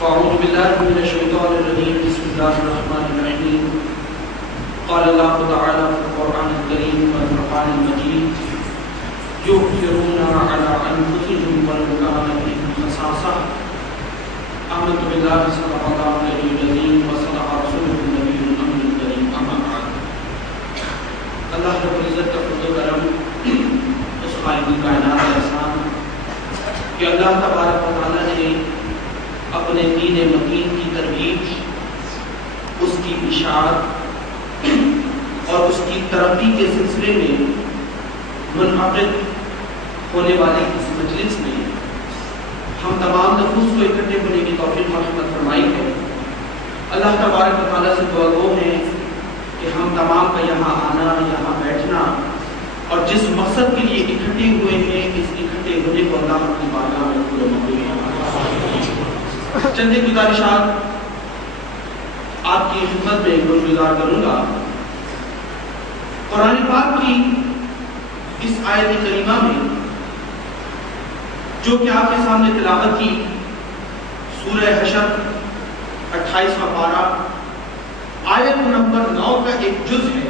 فأعوذ بالله من الشيطان الرجيم بسم الله الرحمن الرحيم قال الله تعالى في القرآن الكريم والفرقان المجيد يؤثرون على أنفسهم ولو كان بهم خصاصة آمنت بالله صدق الله العلي العظيم وصدق رسوله النبي الأمين الكريم أما بعد اللہ رب العزت کا فضل و کرم اس خالق کائنات کا احسان کہ اللہ تبارک و تعالیٰ نے اپنے دین متین کی ترویج، اس کی اشاعت اور اس کی ترقی کے سلسلے میں منعقد ہونے والے اس مجلس میں ہم تمام نفوس کو اکٹھے ہونے کی توفیق مرحمت فرمائی ہے۔ اللہ تبارک و تعالیٰ سے دعا گو ہے کہ ہم تمام کا یہاں آنا، یہاں بیٹھنا اور جس مقصد کے لیے اکٹھے ہوئے ہیں اس اکٹھے ہونے کو اللہ اپنی بارگاہ میں قبول منظور فرمائے۔ چند گزارشات آپ کی خدمت میں گزار کروں گا۔ قرآن پاک کی اس آیت کریمہ میں جو کہ آپ کے سامنے تلاوت کی سورہ حشر 28واں پارہ آیت نمبر 9 کا ایک جز ہے۔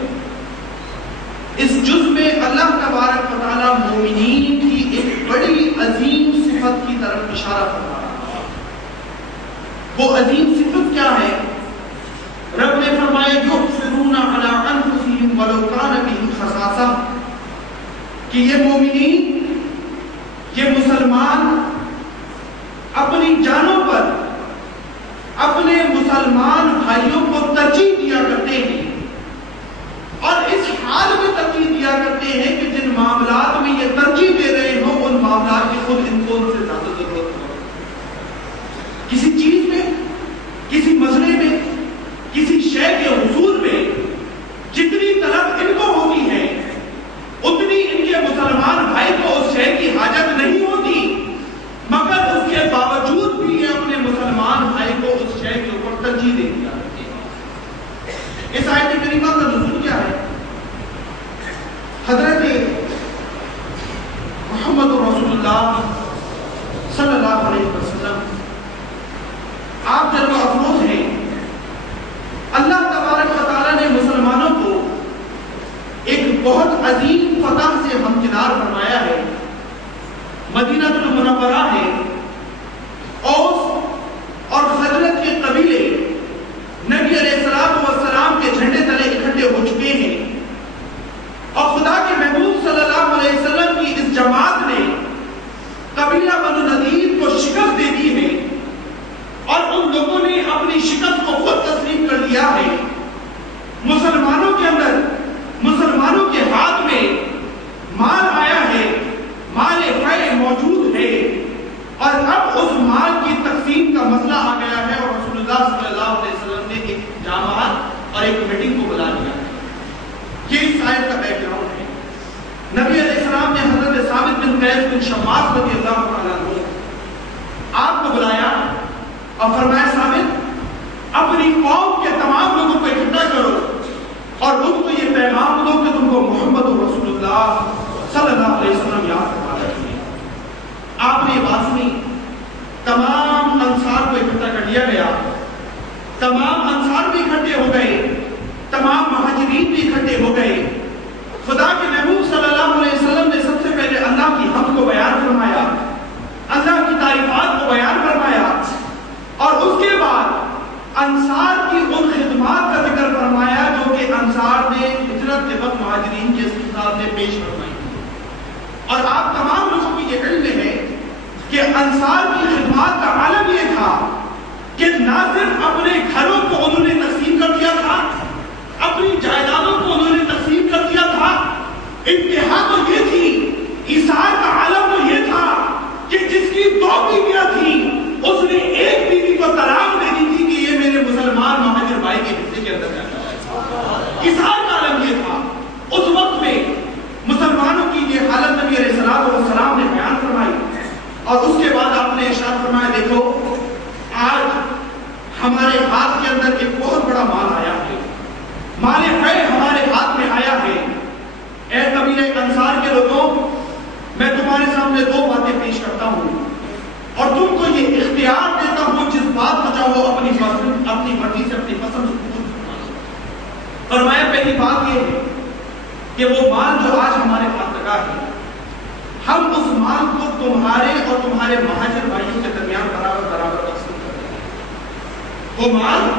اس جز میں اللہ تبارک و تعالیٰ مومنین کی ایک بڑی عظیم صفت کی طرف اشارہ فرما رہا ہے۔ وہ عظیم صفت کیا ہے؟ رب نے فرمایا یؤثرون علی انفسہم ولو کان بہم خصاصہ، کہ یہ مومنین، یہ مسلمان اپنی جانوں پر اپنے مسلمان بھائیوں کو ترجیح دیا کرتے ہیں، اور اس حال میں ترجیح دیا کرتے ہیں کہ جن معاملات میں یہ ترجیح دے رہے ہوں ان معاملات کی خود ان کو ان سے زیادہ ضرورت ہو۔ کسی چیز میں، کسی مسئلے میں، کسی شے کے حصول میں جتنی طلب ان کو ہوتی ہے اتنی ان کے مسلمان بھائی کو اس شے کی حاجت نہیں ہوتی، مگر اس کے باوجود بھی یہ اپنے مسلمان بھائی کو اس شے کے اوپر ترجیح دے دیا کرتے ہیں۔ اس آیت کریمہ کا نزول کیا ہے؟ حضرت محمد رسول اللہ صلی اللہ علیہ وسلم آپ جنب افروز ہیں۔ اللہ تبارک و تعالیٰ نے مسلمانوں کو ایک بہت عظیم فتح سے ہمکنار فرمایا ہے۔ مدینہ المنورہ ہے، اوس اور خزرج کے قبیلے نبی علیہ السلام کے جھنڈے تلے اکٹھے ہو چکے ہیں، اور خدا کے محبوب صلی اللہ علیہ وسلم کی اس جماعت نے قبیلہ بنو نذیر کو شکست دے دی ہے، اور ان لوگوں نے اپنی شکست کو خود تسلیم کر لیا ہے۔ مسلمانوں کے اندر، مسلمانوں کے ہاتھ میں مال آیا ہے، مال فیء موجود ہے، اور اب اس مال کی تقسیم کا مسئلہ آ گیا ہے، اور رسول اللہ صلی اللہ علیہ وسلم نے ایک جماعت اور ایک میٹنگ کو بلا لیا ہے۔ یہ اس آیت کا بیک گراؤنڈ ہے۔ نبی علیہ السلام نے حضرت ثابت بن قیس بن شماس رضی اللہ عنہ آپ کو بلایا اور فرمایا ثابت اپنی قوم کے تمام لوگوں کو اکٹھا کرو اور ان کو یہ پیغام دو کہ تم کو محمد رسول اللہ صلی اللہ علیہ وسلم یاد کروا رہے ہیں۔ آپ نے یہ بات سنی، تمام انصار کو اکٹھا کر لیا گیا، تمام انصار بھی اکٹھے ہو گئے، تمام مہاجرین بھی اکٹھے ہو گئے۔ خدا کے محبوب صلی اللہ علیہ وسلم نے سب سے پہلے اللہ کی حمد کو بیان فرمایا، اللہ کی تعریفات کو بیان فرمایا، اور اس کے بعد انصار کی ان خدمات کا ذکر فرمایا جو کہ انصار نے ہجرت کے وقت مہاجرین کے ساتھ نے پیش فرمائی۔ اور آپ تمام لوگوں کو یہ علم ہے کہ انصار کی خدمات کا عالم یہ تھا کہ نہ صرف اپنے گھروں کو انہوں نے تقسیم کر دیا تھا، اپنی جائیدادوں کو انہوں نے تقسیم کر دیا تھا، انتہا تو یہ تھی، ایثار کا عالم تو یہ تھا کہ جس کی 2 بیویاں تھیں اس نے ایک بیوی کو طلاق دے دی تھی کہ یہ میرے مسلمان مہاجر بھائی کے حصے کے اندر جاتا ہے۔ ایثار کا عالم یہ تھا۔ اس وقت میں مسلمانوں کی یہ حالت نبی علیہ السلام نے بیان فرمائی، اور اس کے بعد آپ نے ارشاد پہلی بات یہ ہے کہ وہ مال جو آج ہمارے پاس لگا ہے، ہم اس مال کو تمہارے اور تمہارے مہاجر بھائیوں کے درمیان برابر تقسیم کرتے ہیں۔ وہ مال